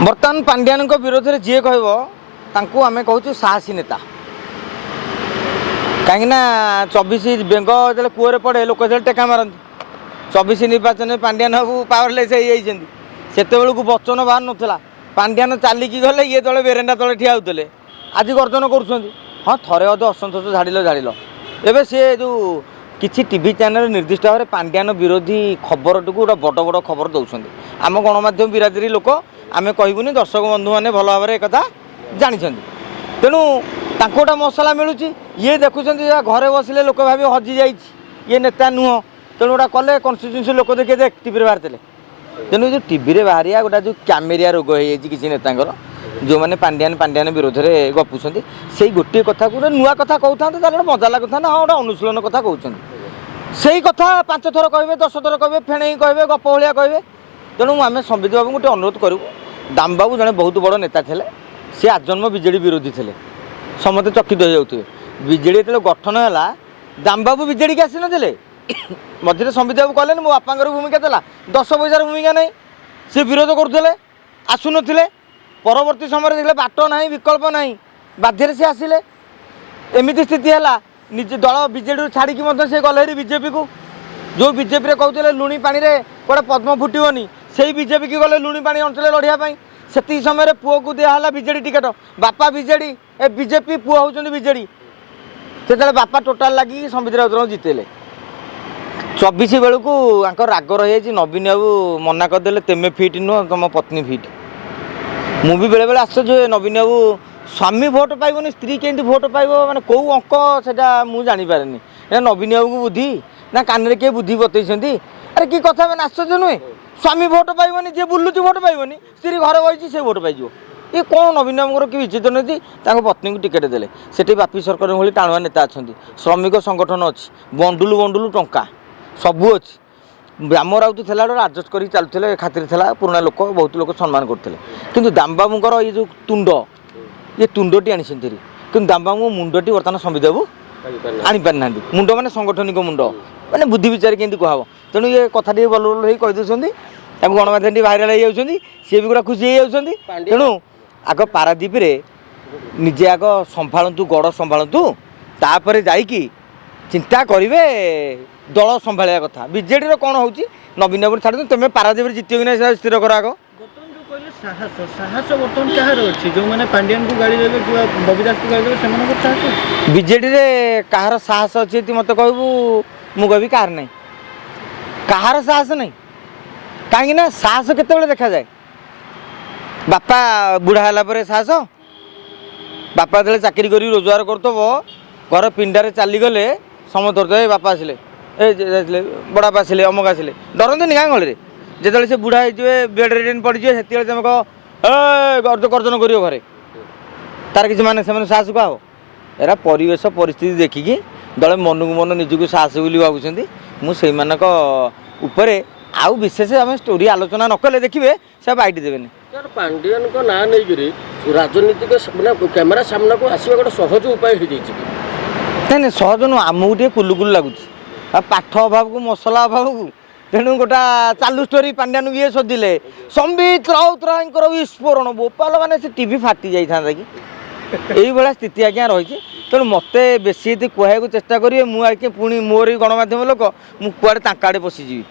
बर्तमान पांड्यान विरोध में जी कह आम कहूँ साहसी नेता कहीं 24 बेंग जो कूअरे पड़े लोक टेका मारती 24 निर्वाचन में पांड्यान बाबू पावरलेस से बचन बाहर नाला पांड्यान चलिकी गले ये तले बेरेन्डा तले ठिया होते आज गर्जन कर हाँ थे अधे असंतोष झाड़ एवं सी जो किसी टीवी चैनल निर्दिष्ट भाव में पांड्यान विरोधी खबर टी गोटे बड़ बड़ खबर दौरान आम गणमाध्यम बिरादरी लोक आम कहबूनी दर्शक बंधु मैंने भल भाव एक जानी तेणु गोटे मसला मिलूँ ये देखुं घरे बसिले लोक भाव हजि जा ये नेता नुह तेणु गोटा कले कन्स्टिट्यून्सी लोक देखिए देख टीवी बाहर तेणु जो टीवी बाहर गोटा जो कैमेरिया रोग हो किसी नेता जो मैंने पांड्यान पांड्यान विरोध में गपुंट से गोटे कथा गोटे नुआ कथा कहते मजा लगुता हाँ गोटे अनुशीलन कथा कहते से कथा 5 थर कहे 10 थर कहे फेणे कहे गप भाया कहे तेणु आम संबित बाबू गोटे अनुरोध करूँ दाम बाबू जड़े बहुत बड़ नेता थे सी आजन्म विजेडी विरोधी थे समस्त चकित हो जाते विजेडी जो गठन है दाम बाबू विजेडी की आसी ना मझे संबित बाबू कहले मो बापा भूमिका था 10 पैसार भूमिका नहीं सी विरोध करुले आसुन परवर्ती समय देखले बाट ना विकल्प ना बाध्य से आसिले एमती स्थिति है निज दल विजेडी छाड़ी से गले बीजेपी को जो बीजेपी कहते लुणी पानी कौटे पद्म फुटबनी से बीजेपी की गले लुणी पानी अंचल लड़ाई से समय पुओ को दिहला बीजेडी टिकेट बापा बीजेडी ए बीजेपी पुओ होती बीजेडी से बापा टोटाल लगी संबित राउत जितेले 24 बेलू राग रही नवीन बाबू मना करदे तेमे फिट नुह तुम पत्नी फिट मु भी बेले बेले आश्चर्य नवीन बाबू स्वामी भोट पाइबनी स्त्री केमती भोट पाइब माने कौ अंक से मुझे जानीपारे नवीन बाबू को बुद्धि ना कान किए बुद्धि बतई अरे कि कथा मैंने आश्चर्य नुहे स्वामी भोट पाइबनी जी बुलूची भोट पाइबनी स्त्री घर बही से भोट पाइज ये कौन नवीन बाबू कि विचित्र नीति पत्नी को टिकेट देले से बापी सरकार भाई टाणुआ नेता अच्छा श्रमिक संगठन अच्छी बंडुलु बंडुलु टंका सबू अच्छी राम राउत थे आडजस्ट कर चलते खातिर था पुराना लोक बहुत लोग सम्मान करते कि दाम बाबूर ये जो तुंड ये तुंडटी आनी कि दाम बाबू मुंडटी बर्तमान संबित बाबू आनी पारि ना मुंड मैंने संगठनिक मुंड मैंने बुद्धि विचार केमती कहब तेणु ये कथा टे बल बल कहीदे गणमाध्यम भाइराल हो जाती सी भी गोटा खुशी हो तेणु आग पारादीप निजे आग संभालतु गड़ संभालतु तापर जाइकी चिंता करेंगे दल संभाया कथा बीजेडी कौन हो नवीन बाबू छाड़ तुम पारादीप जीत कि ना स्थिर कर आग साहस बर्तमान कहार अच्छी जो मैंने पांड्यान को गाड़ी देवे कि बबीदास को गाड़ी देवे साहस बीजेडी रे कहार साहस अच्छी मत कहबू मु कहबी कहार नहीं कहार साहस नहीं कहीं साहस केते देखा जाए बापा बुढ़ा है साहस बापा जो चाकरी कर रोजगार कर घर पिंडारे चलीगले समझ बापा आसिले बड़ा बापा आसिले अमक आसिले डरते गाँ गहली जिते से बुढ़ा हो बेड रेड पड़े से तुम कह गर्जन कर घरे तार कि साहस कह एरा परिवेश परिस्थिति देखिकी दले मन को मन निजक साहस बोली भावुं मुझे आउ विशेष आम स्टोरी आलोचना नकले देखिए से बाइट देवे पांड्यान को ना नहीं राजनीतिक कैमेरा सामना को आसवा गोटे सहज उपाय हो नहीं सहज नुह आमको टे कुलुकुल लगुच पाठ अभाव को मसला अभाव को तेणु गोटा चालू स्टोरी पांड्यान ये सोधिले संबित राउत रायकर विस्फोरण बोपाल मैंने से टीवी फाटी जाता कि यही भाया स्थिति आज्ञा रही तेणु मत बेसी कहू चेष्टा करेंगे मुझे पुणी मोर गणमाध्यम लोक मुझे पशिजी